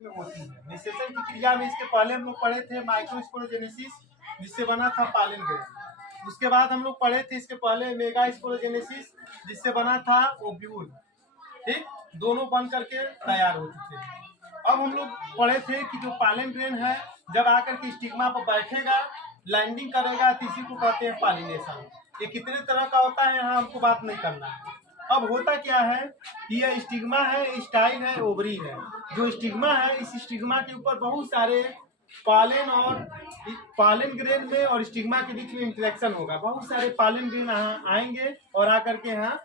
में होती है। निषेचन की क्रिया में इसके पहले हम लोग पढ़े थे माइक्रोस्पोरोजेनेसिस, जिससे बना था पालन ग्रेन। उसके बाद हम लोग पढ़े थे इसके पहले मेगास्पोरोजेनेसिस, जिससे बना था ओव्यूल। ठीक, दोनों बन करके तैयार हो चुके हैं। अब हम लोग पढ़े थे कि जो पालन ग्रेन है जब आकर के स्टिग्मा पर बैठेगा, लैंडिंग करेगा, तो इसी को कहते हैं पॉलिनेशन। ये कितने तरह का होता है यहाँ हमको बात नहीं करना है। अब होता क्या है कि यह स्टिग्मा है, स्टाइल है, ओवरी है। जो स्टिग्मा है, इस स्टिग्मा के ऊपर बहुत सारे पॉलन और पॉलन ग्रेन में और स्टिग्मा के बीच में इंटरेक्शन होगा। बहुत सारे पॉलन ग्रेन यहाँ आएंगे और आकर के यहाँ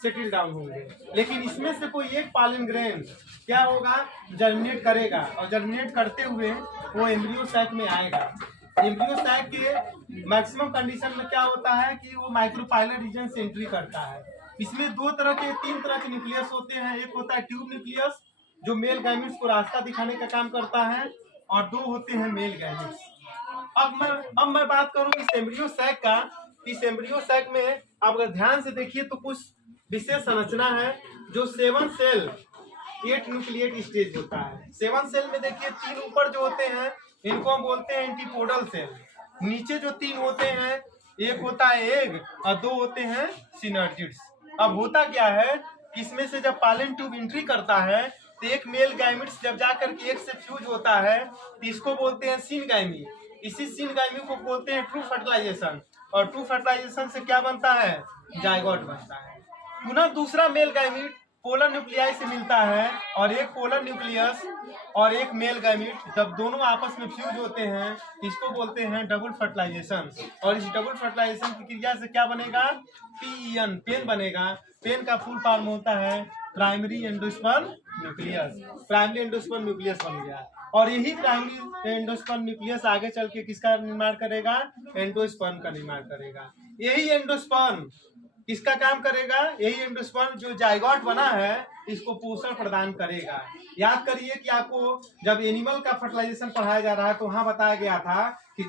सेटल डाउन होंगे। लेकिन इसमें से कोई एक पॉलन ग्रेन क्या होगा, जर्मिनेट करेगा, और जर्मिनेट करते हुए वो एम्ब्रियो सैक में आएगा। एम्ब्रियो सैक के मैक्सिमम कंडीशन में क्या होता है कि वो माइक्रोपाइलर रीजन से एंट्री करता है। इसमें तीन तरह के न्यूक्लियस होते हैं। एक होता है ट्यूब न्यूक्लियस, जो मेल गैमेट्स को रास्ता दिखाने का काम करता है, और दो होते हैं मेल गैमेट्स। अब मैं बात करूं इस एम्ब्रियो सैक का। इस एम्ब्रियो सैक में आप अगर ध्यान से देखिए तो कुछ विशेष संरचना है। जो 7 सेल 8 न्यूक्लिएट स्टेज होता है। 7 सेल में देखिए 3 ऊपर जो होते हैं इनको हम बोलते हैं एंटीपोडल सेल। नीचे जो 3 होते हैं, एक होता है एग और 2 होते हैं सिनर्जिड्स। अब होता क्या है, इसमें से जब पॉलन ट्यूब एंट्री करता है तो एक मेल गैमेट्स जब जाकर के एक से फ्यूज होता है तो इसको बोलते हैं सिनगैमी। इसी सिनगैमी को बोलते हैं ट्रू फर्टिलाइजेशन, और ट्रू फर्टिलाइजेशन से क्या बनता है, जायगोट बनता है। पुनः दूसरा मेल गैमेट पोलर न्यूक्लियाई से मिलता है, और एक पोलर न्यूक्लियस और एक मेल गैमेट जब दोनों आपस में फ्यूज होते हैं इसको बोलते हैं डबल फर्टिलाइजेशन। और इस डबल फर्टिलाइजेशन की क्रिया से क्या बनेगा, PEN, पेन बनेगा। पेन का फुल फॉर्म होता है primary endosperm nucleus. Primary endosperm nucleus बन गया, और यही प्राइमरी एंडोस्पर्म न्यूक्लियस आगे चल के किसका निर्माण करेगा, एंडोस्पर्म का निर्माण करेगा। यही एंडोस्पर्म किसका काम करेगा, यही एंडोस्पर्म जो जायगोट बना है इसको पोषण प्रदान करेगा। याद करिए कि आपको जब एनिमल का फर्टिलाइजेशन पढ़ाया जा रहा है तो वहां बताया गया था कि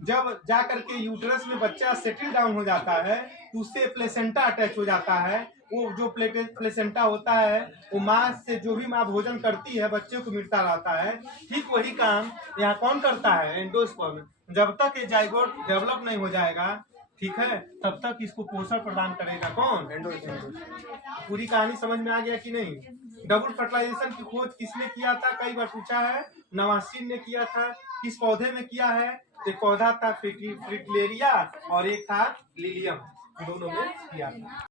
जब जा करके यूट्रस में बच्चा सेटल डाउन हो जाता है तो उससे प्लेसेंटा अटैच हो जाता है। वो जो प्लेसेंटा होता है वो माँ से जो भी माँ भोजन करती है बच्चे को मिलता रहता है। ठीक वही काम यहाँ कौन करता है, एंडोस्पर्म। जब तक ये जायगोट डेवलप नहीं हो जाएगा, ठीक है, तब तक इसको पोषण प्रदान करेगा कौन, एंडोस्पर्म। पूरी कहानी समझ में आ गया कि नहीं। डबल फर्टिलाइजेशन की खोज किसने किया था, कई बार पूछा है, नवास्टिन ने किया था। किस पौधे में किया है, एक पौधा था फ्रिटिलेरिया और एक था लिलियम, दोनों में किया था।